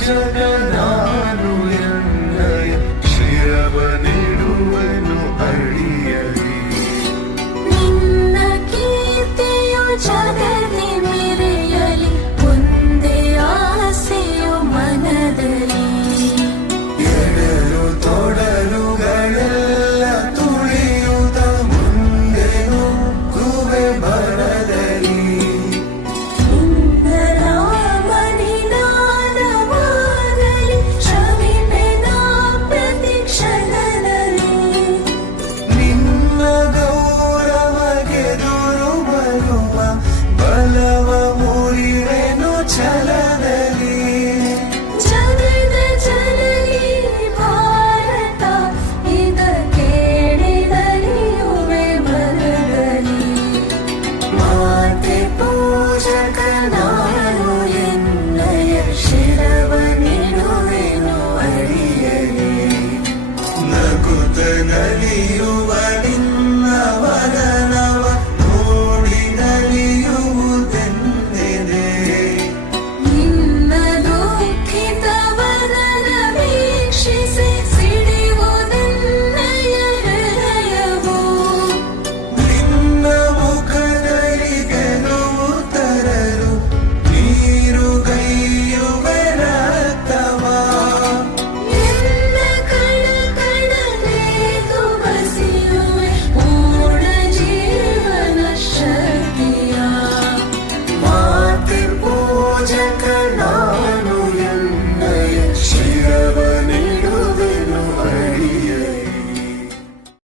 Hosanna. نبي